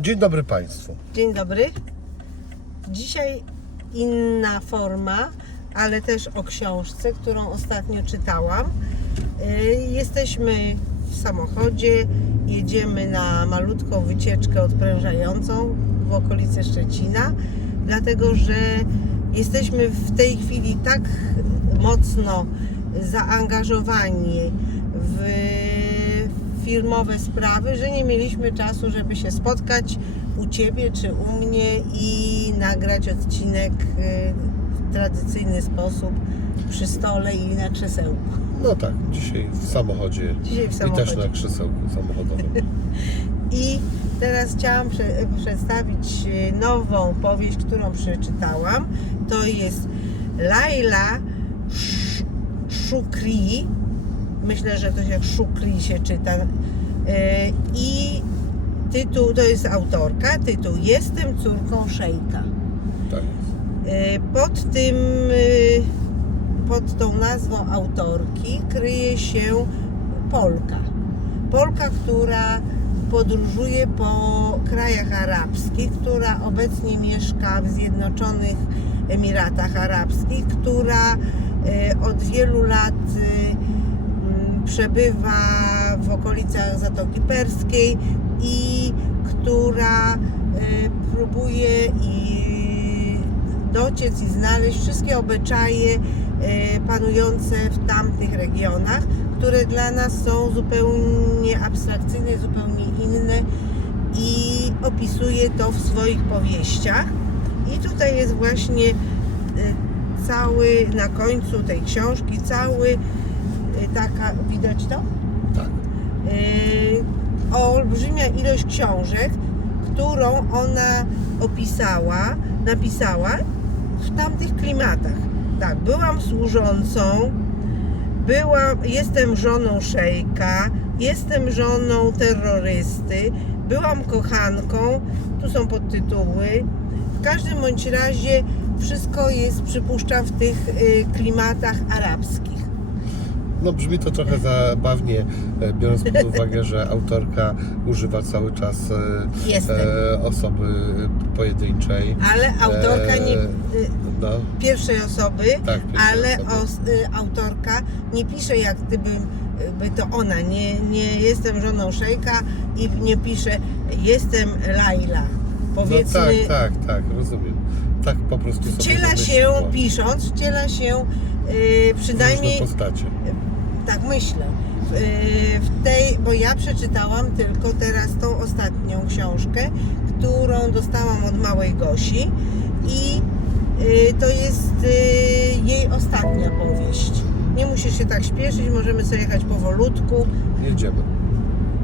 Dzień dobry Państwu. Dzień dobry. Dzisiaj inna forma, ale też o książce, którą ostatnio czytałam. Y, Jesteśmy w samochodzie, jedziemy na malutką wycieczkę odprężającą w okolice Szczecina, dlatego że jesteśmy w tej chwili tak mocno zaangażowani w filmowe sprawy, że nie mieliśmy czasu, żeby się spotkać u Ciebie czy u mnie i nagrać odcinek y, w tradycyjny sposób przy stole i na krzesełku. No tak, dzisiaj w samochodzie. Dzisiaj w I też samochodzie. na krzesełku samochodowym. I teraz chciałam prze, przedstawić y, nową powieść, którą przeczytałam. To jest Laila Shukri. Myślę, że to się Shukri się czyta. Y, I tytuł, to jest autorka, tytuł Jestem córką szejka. Tak. Y, Pod tym, y, pod tą nazwą autorki kryje się Polka. Polka, która podróżuje po krajach arabskich, która obecnie mieszka w Zjednoczonych Emiratach Arabskich, która od wielu lat przebywa w okolicach Zatoki Perskiej i która y, próbuje i dociec i znaleźć wszystkie obyczaje y, panujące w tamtych regionach, które dla nas są zupełnie abstrakcyjne, zupełnie inne i opisuje to w swoich powieściach. I tutaj jest właśnie y, cały, na końcu tej książki, cały y, taka, widać to? Tak. Yy, olbrzymia ilość książek, którą ona opisała, napisała w tamtych klimatach. Tak, byłam służącą, byłam, jestem żoną szejka, jestem żoną terrorysty, byłam kochanką, tu są podtytuły. W każdym bądź razie wszystko jest, przypuszczam, w tych y, klimatach arabskich. No brzmi to trochę zabawnie, e, biorąc pod uwagę, że autorka używa cały czas e, e, osoby pojedynczej. Ale autorka nie, No, pierwszej osoby, tak, pierwszej ale osoby. os, y, autorka nie pisze jak gdyby y, by to ona. Nie, nie jestem żoną szejka i nie pisze jestem Laila. No Powiedzmy, tak, tak, tak, rozumiem. Tak po prostu sobie wciela się pisząc, wciela się y, przynajmniej, Różne postacie. Tak myślę, w, y, w tej, bo ja przeczytałam tylko teraz tą ostatnią książkę, którą dostałam od małej Gosi i y, to jest y, jej ostatnia powieść. Nie musisz się tak śpieszyć, możemy sobie jechać powolutku, Jedziemy.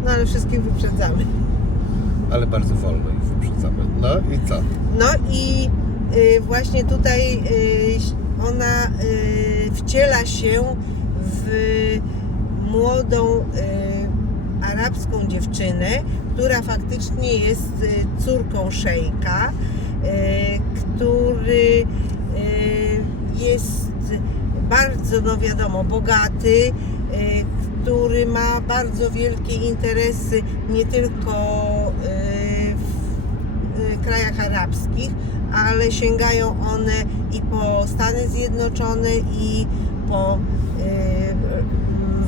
no ale wszystkich wyprzedzamy. Ale bardzo wolno ich wyprzedzamy. No i co? No i właśnie tutaj ona wciela się młodą y, arabską dziewczynę, która faktycznie jest y, córką szejka, y, który jest bardzo, no wiadomo, bogaty, który ma bardzo wielkie interesy nie tylko w krajach arabskich, ale sięgają one i po Stany Zjednoczone, i po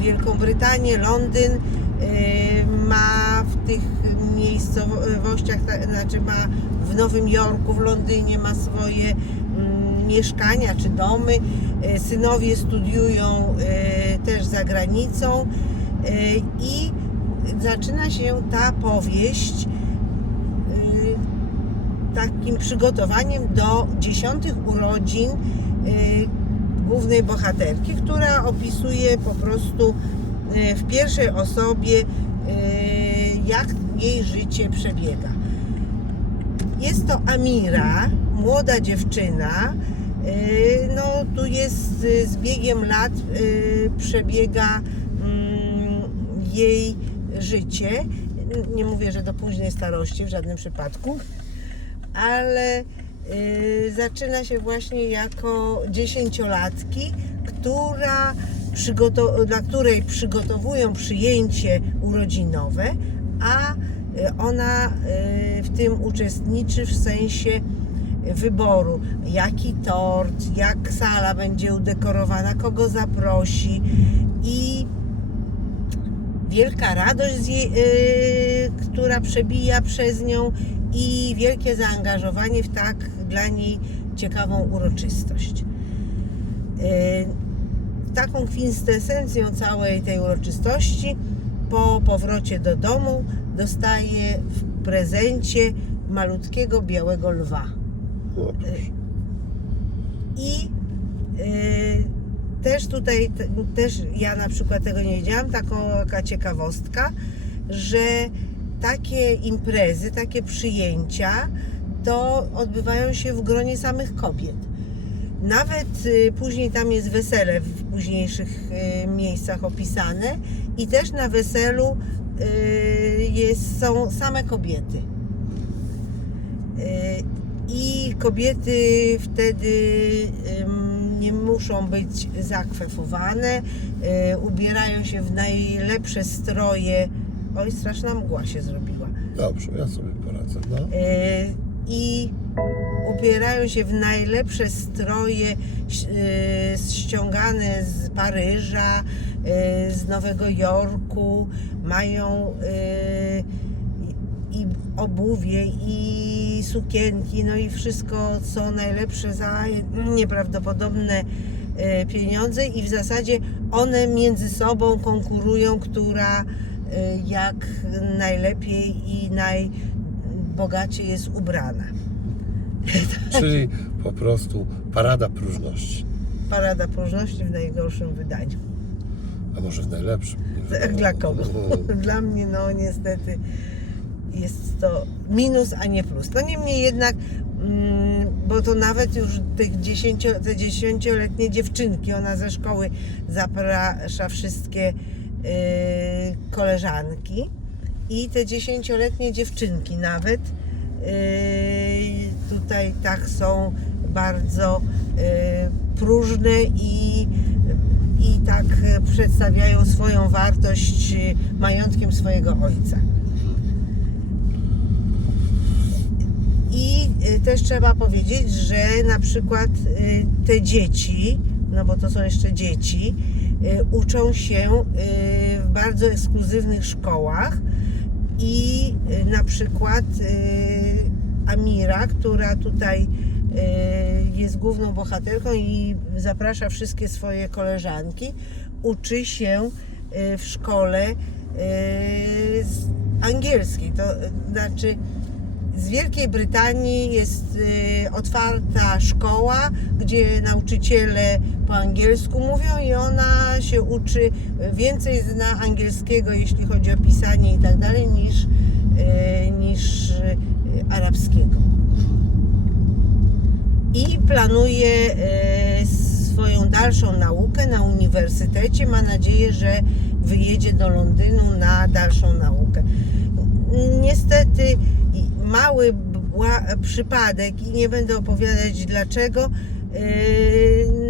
Wielką Brytanię, Londyn. Y, ma w tych miejscowościach, znaczy ma w Nowym Jorku, w Londynie ma swoje mm, mieszkania czy domy. Y, Synowie studiują y, też za granicą i zaczyna się ta powieść takim przygotowaniem do dziesiątych urodzin głównej bohaterki, która opisuje po prostu y, w pierwszej osobie, y, jak jej życie przebiega. Jest to Amira, młoda dziewczyna. y, No, tu jest z biegiem lat przebiega mm, jej życie. Nie mówię, że do późnej starości w żadnym przypadku, ale zaczyna się właśnie jako dziesięciolatki, która dla której przygotowują przyjęcie urodzinowe, a y, ona y, w tym uczestniczy w sensie wyboru, jaki tort, jak sala będzie udekorowana, kogo zaprosi i wielka radość, jej, która przebija przez nią i wielkie zaangażowanie w tak dla niej ciekawą uroczystość. Y, taką kwintesencją całej tej uroczystości po powrocie do domu dostaje w prezencie malutkiego białego lwa. Proszę. I y, też tutaj, te, też ja na przykład tego nie wiedziałam, taka ciekawostka, że takie imprezy, takie przyjęcia to odbywają się w gronie samych kobiet. Nawet y, później tam jest wesele w późniejszych y, miejscach opisane i też na weselu y, jest, są same kobiety. I kobiety wtedy nie muszą być zakwefowane, ubierają się w najlepsze stroje. Oj, straszna mgła się zrobiła. Dobrze, ja sobie poradzę. No. I ubierają się w najlepsze stroje y, ściągane z Paryża, y, z Nowego Jorku. Mają y, i obuwie, i sukienki, no i wszystko co najlepsze za nieprawdopodobne pieniądze i w zasadzie one między sobą konkurują, która jak najlepiej i najbogaciej jest ubrana. Czyli po prostu parada próżności. Parada próżności w najgorszym wydaniu. A może w najlepszym. Dla kogo? Dla mnie no niestety jest to minus, a nie plus. No niemniej jednak, mm, bo to nawet już tych 10, te dziesięcioletnie dziewczynki, ona ze szkoły zaprasza wszystkie y, koleżanki i te dziesięcioletnie dziewczynki nawet y, tutaj tak są bardzo y, próżne i i tak przedstawiają swoją wartość e, majątkiem swojego ojca. I też trzeba powiedzieć, że na przykład te dzieci, no bo to są jeszcze dzieci, uczą się w bardzo ekskluzywnych szkołach i e, na przykład e, Amira, która tutaj e, jest główną bohaterką i zaprasza wszystkie swoje koleżanki, uczy się w szkole angielskiej. To znaczy z Wielkiej Brytanii jest e, otwarta szkoła, gdzie nauczyciele po angielsku mówią i ona się uczy więcej zna angielskiego, jeśli chodzi o pisanie i tak dalej, niż, e, niż e, arabskiego i planuje swoją dalszą naukę na uniwersytecie. Ma nadzieję, że wyjedzie do Londynu na dalszą naukę. Niestety mały przypadek i nie będę opowiadać dlaczego. e,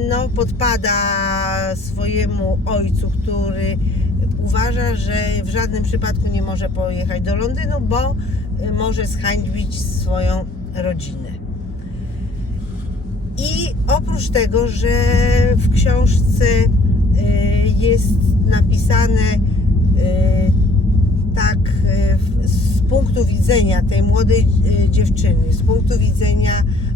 No, podpada swojemu ojcu, który uważa, że w żadnym przypadku nie może pojechać do Londynu, bo może zhańbić swoją rodzinę. I oprócz tego, że w książce y, jest napisane y, tak w- z punktu widzenia tej młodej y, dziewczyny, z punktu widzenia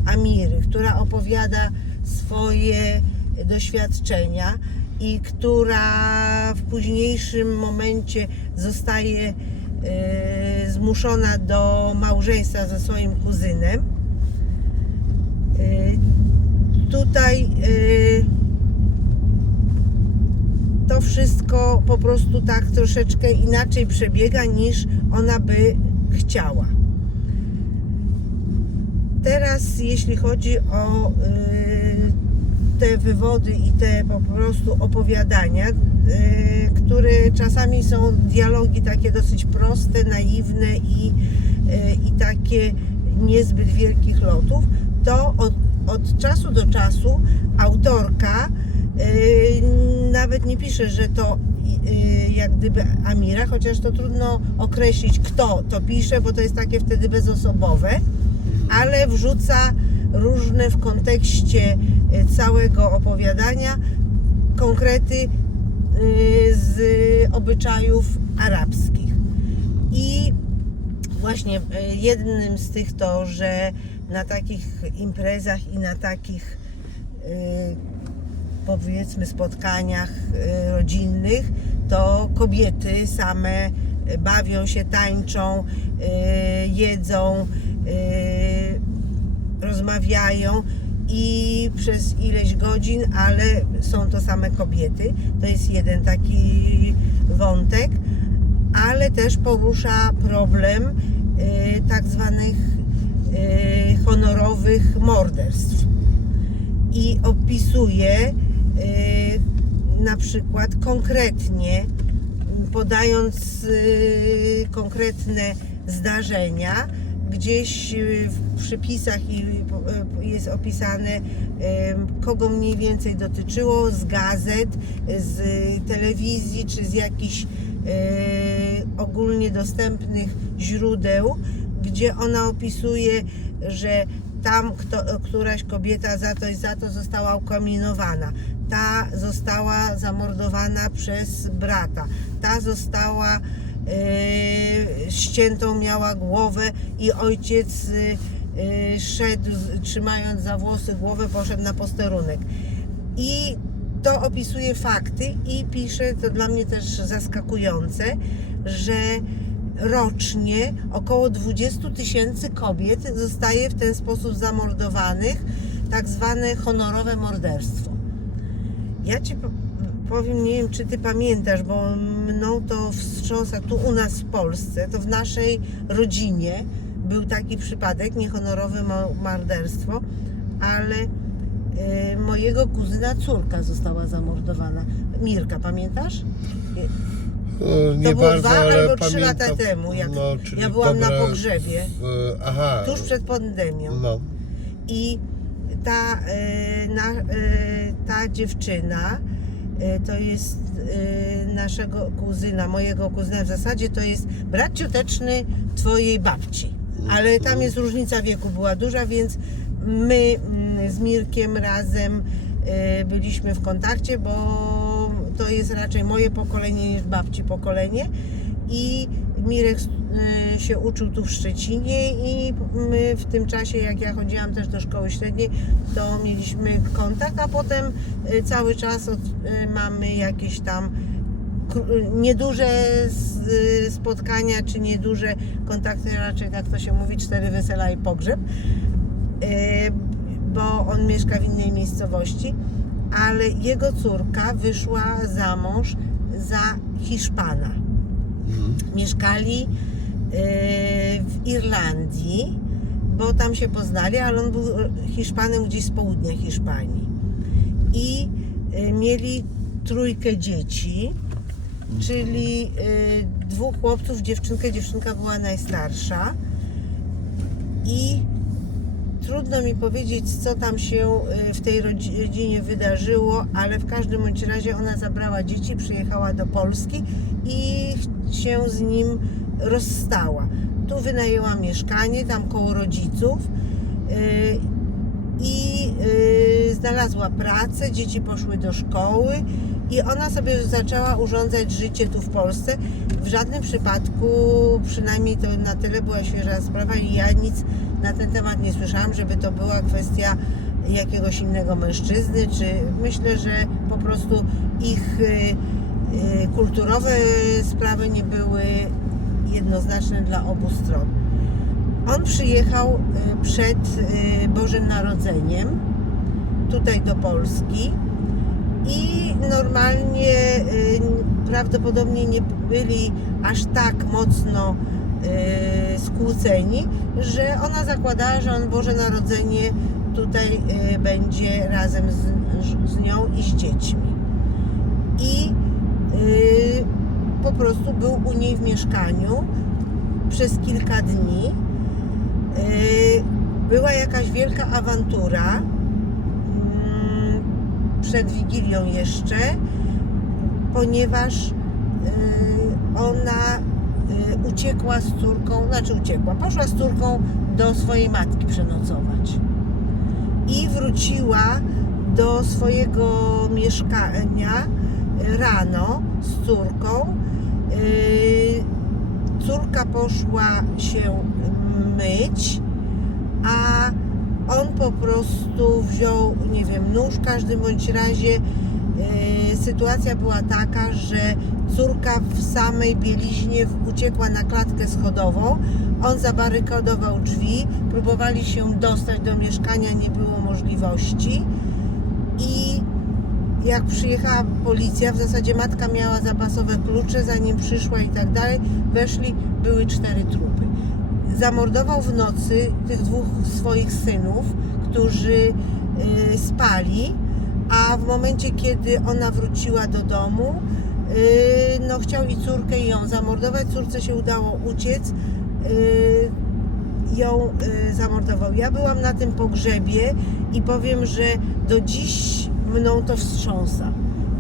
Amiry, która opowiada swoje doświadczenia i która w późniejszym momencie zostaje y, zmuszona do małżeństwa ze swoim kuzynem. Tutaj to wszystko po prostu tak troszeczkę inaczej przebiega niż ona by chciała. Teraz jeśli chodzi o y, te wywody i te po prostu opowiadania, y, które czasami są dialogi takie dosyć proste, naiwne i, y, i takie niezbyt wielkich lotów, to od, od czasu do czasu autorka Yy, nawet nie pisze, że to yy, jak gdyby Amira, chociaż to trudno określić, kto to pisze, bo to jest takie wtedy bezosobowe, ale wrzuca różne w kontekście yy, całego opowiadania konkrety z obyczajów arabskich. I właśnie jednym z tych to, że na takich imprezach i na takich powiedzmy spotkaniach e, rodzinnych to kobiety same e, bawią się, tańczą, e, jedzą, rozmawiają i przez ileś godzin, ale są to same kobiety. To jest jeden taki wątek ale też porusza problem y, tak zwanych y, honorowych morderstw i opisuje y, na przykład konkretnie, podając y, konkretne zdarzenia, gdzieś y, w przypisach y, jest opisane, y, kogo mniej więcej dotyczyło z gazet, z telewizji czy z jakichś ogólnie dostępnych źródeł, gdzie ona opisuje, że tam kto, któraś kobieta za to i za to została ukaminowana. Ta została zamordowana przez brata. Ta została e, ściętą miała głowę i ojciec e, szedł trzymając za włosy głowę, poszedł na posterunek. I to opisuje fakty i pisze, to dla mnie też zaskakujące, że rocznie około 20 tysięcy kobiet zostaje w ten sposób zamordowanych, tak zwane honorowe morderstwo. Ja ci po- powiem, nie wiem czy ty pamiętasz, bo mną to wstrząsa tu u nas w Polsce, to w naszej rodzinie był taki przypadek, niehonorowe mo- morderstwo, ale e, mojego kuzyna córka została zamordowana. Mirka, pamiętasz? E, Nie To było bardzo, dwa albo trzy lata temu, jak no, ja byłam na pogrzebie. E, aha. Tuż przed pandemią. No. I ta, e, na, e, ta dziewczyna e, to jest naszego kuzyna, mojego kuzyna. W zasadzie to jest brat cioteczny twojej babci. Ale tam jest różnica wieku była duża, więc my mm, z Mirkiem razem byliśmy w kontakcie, bo to jest raczej moje pokolenie niż babci pokolenie. I Mirek się uczył tu w Szczecinie i my w tym czasie, jak ja chodziłam też do szkoły średniej, to mieliśmy kontakt, a potem e, cały czas od, e, mamy jakieś tam nieduże y, spotkania, czy nieduże kontakty, raczej tak to się mówi, cztery wesela i pogrzeb, bo on mieszka w innej miejscowości, ale jego córka wyszła za mąż za Hiszpana Mhm. mieszkali w Irlandii, bo tam się poznali, ale on był Hiszpanem gdzieś z południa Hiszpanii. I e, mieli trójkę dzieci, czyli e, dwóch chłopców, dziewczynkę, dziewczynka była najstarsza. I trudno mi powiedzieć, co tam się w tej rodzi- rodzinie wydarzyło, ale w każdym razie ona zabrała dzieci, przyjechała do Polski i się z nim rozstała. Tu wynajęła mieszkanie, tam koło rodziców e, i e, znalazła pracę, dzieci poszły do szkoły i ona sobie zaczęła urządzać życie tu w Polsce. W żadnym przypadku, przynajmniej to na tyle była świeża sprawa i ja nic na ten temat nie słyszałam, żeby to była kwestia jakiegoś innego mężczyzny, czy myślę, że po prostu ich y, y, kulturowe sprawy nie były jednoznaczne dla obu stron. On przyjechał y, przed y, Bożym Narodzeniem tutaj do Polski i normalnie y, prawdopodobnie nie byli aż tak mocno skłóceni, że ona zakładała, że on Boże Narodzenie tutaj będzie razem z, z nią i z dziećmi. I po prostu był u niej w mieszkaniu przez kilka dni. Y, była jakaś wielka awantura. Mm, przed Wigilią jeszcze, ponieważ y, ona y, uciekła z córką, znaczy uciekła, poszła z córką do swojej matki przenocować i wróciła do swojego mieszkania rano z córką. Y, Córka poszła się myć, a on po prostu wziął, nie wiem, nóż. W każdym bądź razie y, sytuacja była taka, że córka w samej bieliźnie uciekła na klatkę schodową. On zabarykadował drzwi, próbowali się dostać do mieszkania, nie było możliwości. Jak przyjechała policja, w zasadzie matka miała zapasowe klucze, zanim przyszła i tak dalej, weszli, były cztery trupy. Zamordował w nocy tych dwóch swoich synów, którzy y, spali, a w momencie, kiedy ona wróciła do domu, y, no chciał i córkę i ją zamordować. Córce się udało uciec. y, ją zamordował. Ja byłam na tym pogrzebie i powiem, że do dziś mną to wstrząsa,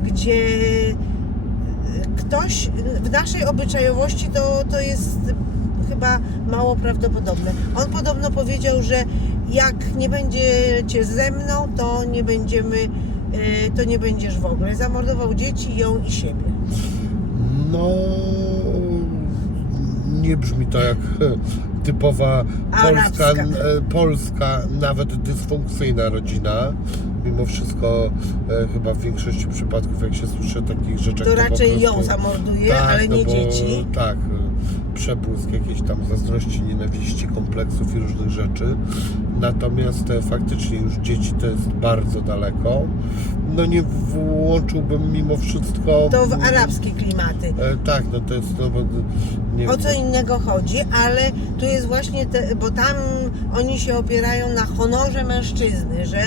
gdzie y, ktoś w naszej obyczajowości to, to jest chyba mało prawdopodobne. On podobno powiedział, że jak nie będziecie ze mną, to nie będziemy, y, to nie będziesz w ogóle. Zamordował dzieci, ją i siebie. No, nie brzmi to jak e, typowa polska, e, polska, nawet dysfunkcyjna rodzina. Mimo wszystko, e, chyba w większości przypadków, jak się słyszy o takich rzeczach, To po raczej ją prostu- zamorduje, tak, ale no nie bo, dzieci. Tak, e, przebłysk jakiejś tam zazdrości, nienawiści, kompleksów i różnych rzeczy. Natomiast e, faktycznie już dzieci to jest bardzo daleko. No nie włączyłbym mimo wszystko. To w arabskie klimaty. E, tak, no to jest. No, bo, nie O co innego chodzi, ale tu jest właśnie, te, bo tam oni się opierają na honorze mężczyzny, że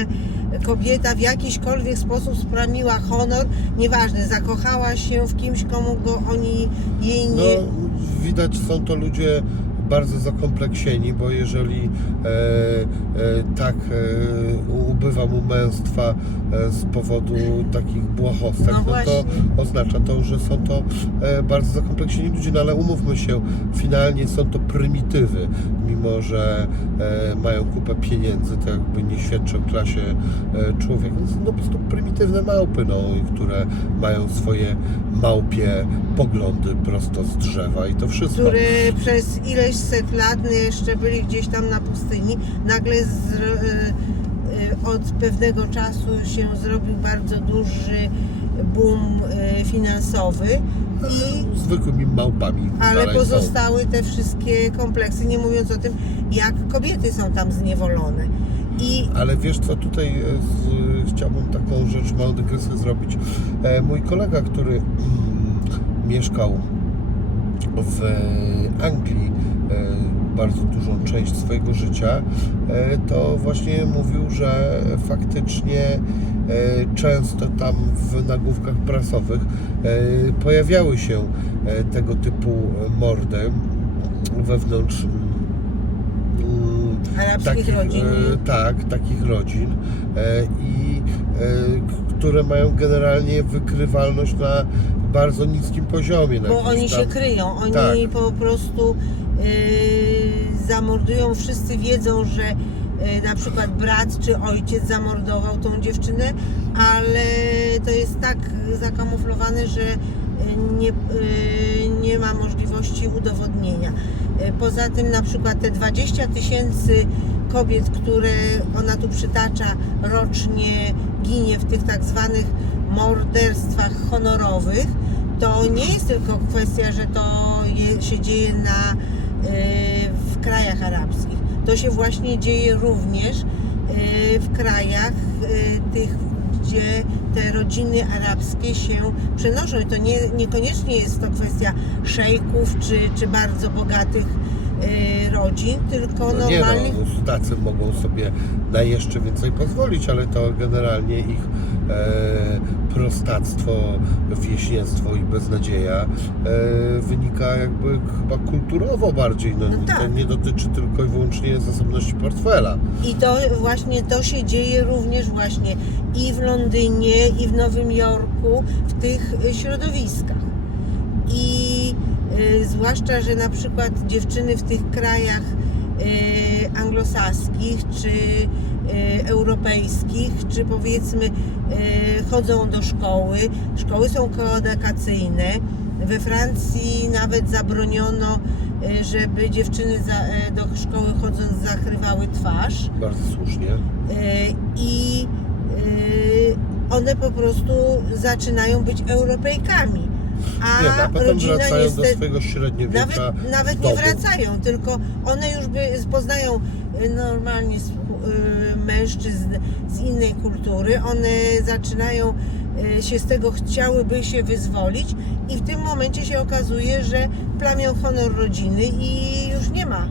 kobieta w jakiśkolwiek sposób sprawiła honor, nieważne, zakochała się w kimś, komu go oni jej No, nie... widać są to ludzie bardzo zakompleksieni, bo jeżeli e, e, tak e, ubywa mu męstwa z powodu takich błahostek, No no, to oznacza to, że są to bardzo zakompleksieni ludzie, no ale umówmy się, finalnie są to prymitywy, mimo że mają kupę pieniędzy, to jakby nie świadczy o klasie e, człowiek. No, po prostu prymitywne małpy, no, i które mają swoje małpie poglądy prosto z drzewa i to wszystko. które przez ileś set lat jeszcze byli gdzieś tam na pustyni, nagle z, y, y, od pewnego czasu się zrobił bardzo duży boom y, finansowy i zwykłymi małpami. ale pozostały te wszystkie kompleksy, nie mówiąc o tym, jak kobiety są tam zniewolone. I Ale wiesz co, tutaj e, z, chciałbym taką rzecz, małą dygresję zrobić. E, mój kolega, który mm, mieszkał w Anglii e, bardzo dużą część swojego życia, e, to właśnie mówił, że faktycznie e, często tam w nagłówkach prasowych e, pojawiały się e, tego typu mordy wewnątrz mm, arabskich rodzin. e, tak, takich rodzin e, i e, które mają generalnie wykrywalność na bardzo niskim poziomie. Bo oni tam, się kryją, oni Tak. po prostu zamordują, wszyscy wiedzą, że yy, na przykład brat czy ojciec zamordował tą dziewczynę, ale to jest tak zakamuflowane, że yy, nie, nie ma możliwości udowodnienia. Poza tym na przykład te 20 tysięcy kobiet, które ona tu przytacza rocznie ginie w tych tak zwanych morderstwach honorowych, to nie jest tylko kwestia, że to je, się dzieje na, y, w krajach arabskich. To się właśnie dzieje również y, w krajach y, tych, gdzie te rodziny arabskie się przenoszą. I to nie, niekoniecznie jest to kwestia szejków czy, czy bardzo bogatych y, rodzin, tylko No nie normalnych no, tacy mogą sobie na jeszcze więcej pozwolić, ale to generalnie ich prostactwo, wieśniactwo i beznadzieja e, wynika jakby chyba kulturowo bardziej. No, No To tak. nie dotyczy tylko i wyłącznie zasobności portfela. I to właśnie to się dzieje również właśnie i w Londynie, i w Nowym Jorku, w tych środowiskach. I y, zwłaszcza, że na przykład dziewczyny w tych krajach y, anglosaskich, czy europejskich, czy powiedzmy y, chodzą do szkoły. Szkoły są koedukacyjne. We Francji nawet zabroniono, y, żeby dziewczyny do szkoły chodząc zakrywały twarz. Bardzo słusznie. I one po prostu zaczynają być Europejkami. A Nie, a potem rodzina wracają do niestety swojego średniowiecza nawet, nawet nie wracają, tylko one już by poznają normalnie y, mężczyzn z innej kultury. One zaczynają y, się z tego chciałyby się wyzwolić i w tym momencie się okazuje, że plamią honor rodziny i już nie ma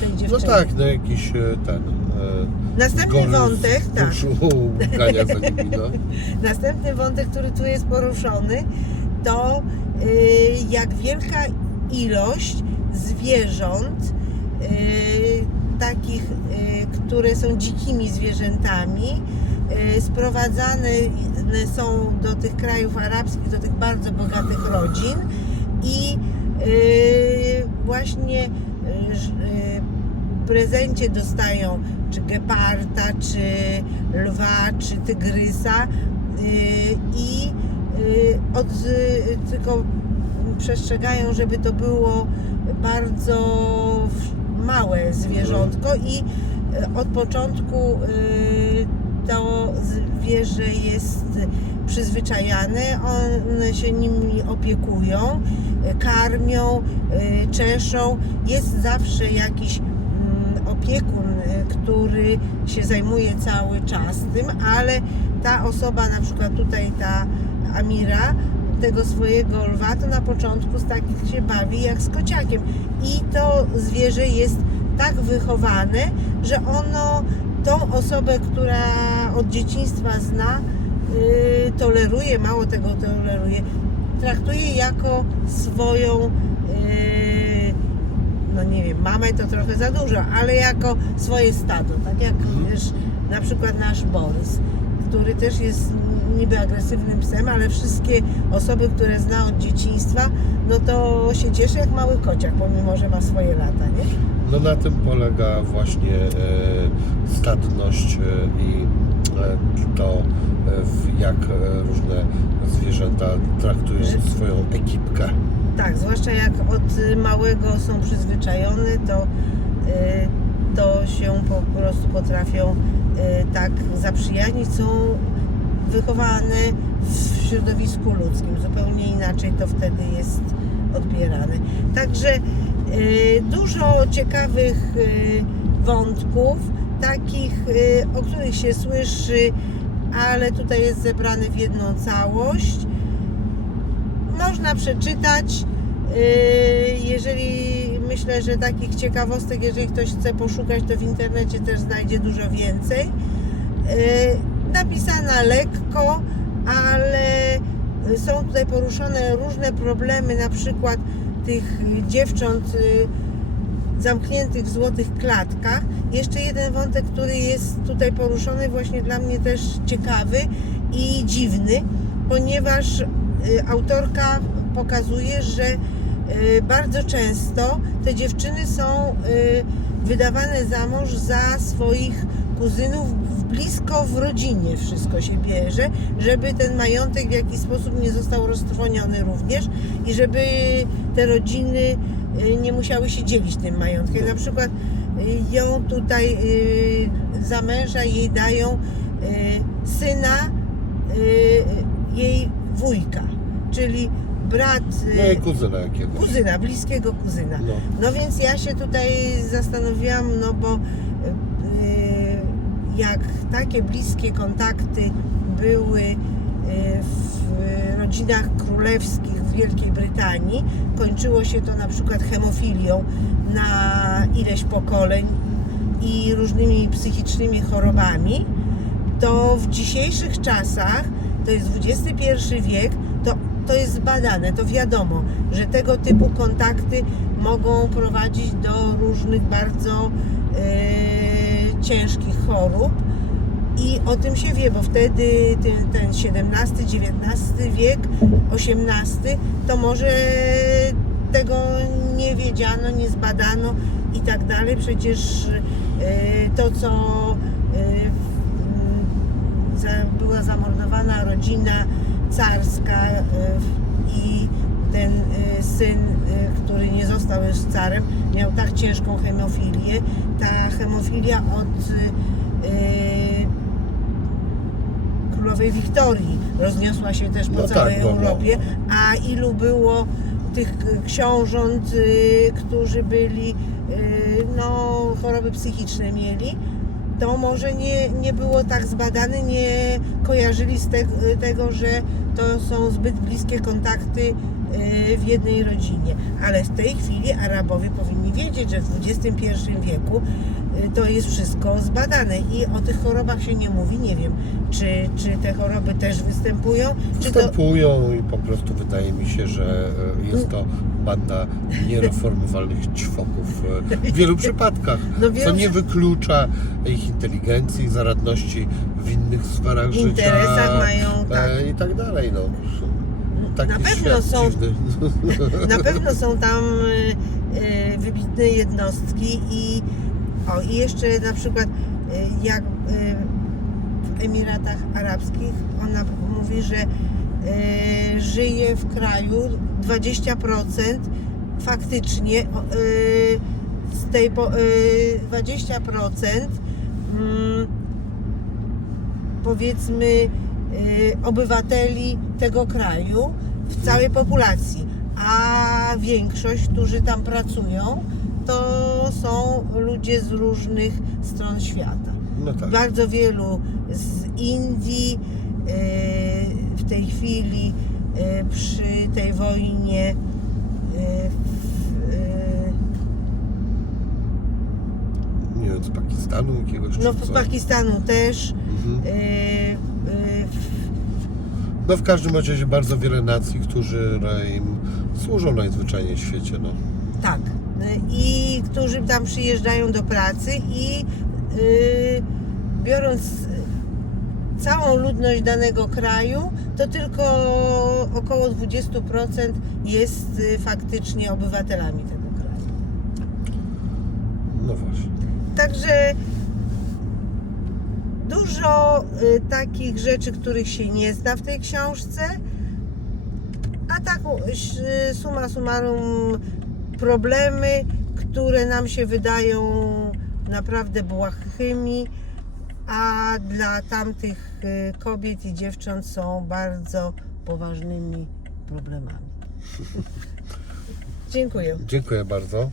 tej No dziewczyny. tak, no jakiś e, ten... E, Następny wątek, tak. nimi, no. Następny wątek, który tu jest poruszony, to y, jak wielka ilość zwierząt, takich, y, które są dzikimi zwierzętami, y, sprowadzane są do tych krajów arabskich, do tych bardzo bogatych rodzin i y, właśnie y, y, prezencie dostają czy geparda, czy lwa, czy tygrysa y, i y, od, y, tylko przestrzegają, żeby to było bardzo małe zwierzątko i y, od początku y, to zwierzę jest przyzwyczajane, one się nimi opiekują, y, karmią, czeszą. Jest zawsze jakiś mm, opiekun, który się zajmuje cały czas tym, ale ta osoba, na przykład tutaj ta Amira, tego swojego lwa, to na początku z takich się bawi jak z kociakiem. I to zwierzę jest tak wychowane, że ono tą osobę, która od dzieciństwa zna, yy, toleruje, mało tego toleruje, traktuje jako swoją yy, no nie wiem, mamę to trochę za dużo, ale jako swoje stado, tak jak Mhm. wiesz, na przykład nasz Borys, który też jest niby agresywnym psem, ale wszystkie osoby, które zna od dzieciństwa, no to się cieszy jak mały kociak, pomimo, że ma swoje lata, nie? No na tym polega właśnie e, stadność e, i e, to, e, jak różne zwierzęta traktują swoją ekipkę. Tak, zwłaszcza jak od małego są przyzwyczajone, to, to się po prostu potrafią tak zaprzyjaźnić, są wychowane w środowisku ludzkim. Zupełnie inaczej to wtedy jest odbierane. Także y, dużo ciekawych y, wątków, takich, y, o których się słyszy, ale tutaj jest zebrane w jedną całość można przeczytać. Jeżeli myślę, że takich ciekawostek, jeżeli ktoś chce poszukać, to w internecie też znajdzie dużo więcej. Napisana lekko, ale są tutaj poruszone różne problemy, na przykład tych dziewcząt yy, zamkniętych w złotych klatkach. Jeszcze jeden wątek, który jest tutaj poruszony, właśnie dla mnie też ciekawy i dziwny, ponieważ y, autorka pokazuje, że y, bardzo często te dziewczyny są y, wydawane za mąż za swoich kuzynów blisko w rodzinie wszystko się bierze, żeby ten majątek w jakiś sposób nie został roztrwoniony również i żeby te rodziny y, nie musiały się dzielić tym majątkiem. Na przykład y, ją tutaj y, za męża jej dają syna jej wujka, czyli brat No i kuzyna jakiegoś. kuzyna, bliskiego kuzyna. No. No więc ja się tutaj zastanowiłam, no bo jak takie bliskie kontakty były y, w rodzinach królewskich w Wielkiej Brytanii, kończyło się to na przykład hemofilią na ileś pokoleń i różnymi psychicznymi chorobami, to w dzisiejszych czasach, to jest XXI wiek, to, to jest zbadane, to wiadomo, że tego typu kontakty mogą prowadzić do różnych bardzo e, ciężkich chorób. I o tym się wie, bo wtedy ten, ten XVII, XIX wiek, XVIII, to może tego nie wiedziano, nie zbadano i tak dalej. Przecież e, to, co za- była zamordowana rodzina carska e, i ten e, syn, e, który nie został już carem, miał tak ciężką hemofilię. Ta hemofilia od e, królowej Wiktorii rozniosła się też po No całej tak, no, no. Europie, a ilu było tych y, książąt, y, którzy byli, y, no, choroby psychiczne mieli, to może nie, nie było tak zbadane, nie kojarzyli z te, tego, że to są zbyt bliskie kontakty y, w jednej rodzinie. Ale w tej chwili Arabowie powinni wiedzieć, że w XXI wieku y, to jest wszystko zbadane i o tych chorobach się nie mówi. Nie wiem, czy, czy te choroby też występują, czy to Występują i po prostu wydaje mi się, że e, jest to banda niereformowalnych ćwoków w wielu przypadkach, No wielu co nie wyklucza ich inteligencji, zaradności w innych sferach życia mają tak. e, i tak dalej. No. Taki Na pewno świat są- dziwny. Na pewno są tam y, y, wybitne jednostki i, o, i jeszcze na przykład y, jak y, w Emiratach Arabskich ona mówi, że y, żyje w kraju 20% faktycznie y, z tej po- y, 20% mm, powiedzmy y, obywateli tego kraju w całej populacji, a większość, którzy tam pracują, to są ludzie z różnych stron świata. No tak. Bardzo wielu z Indii y, w tej chwili y, przy tej wojnie y, w, Nie wiem, z Pakistanu jakiegoś no, z. Pakistanu też. Mhm. No w każdym razie bardzo wiele nacji, które im służą najzwyczajniej w świecie. No. Tak. I którzy tam przyjeżdżają do pracy i y, biorąc całą ludność danego kraju, to tylko około 20% jest y, faktycznie obywatelami tego kraju. no właśnie. Także dużo y, takich rzeczy, których się nie zna w tej książce, a tak y, suma summarum problemy, które nam się wydają naprawdę błahymi, a dla tamtych y, kobiet i dziewcząt są bardzo poważnymi problemami. Dziękuję. Dziękuję bardzo.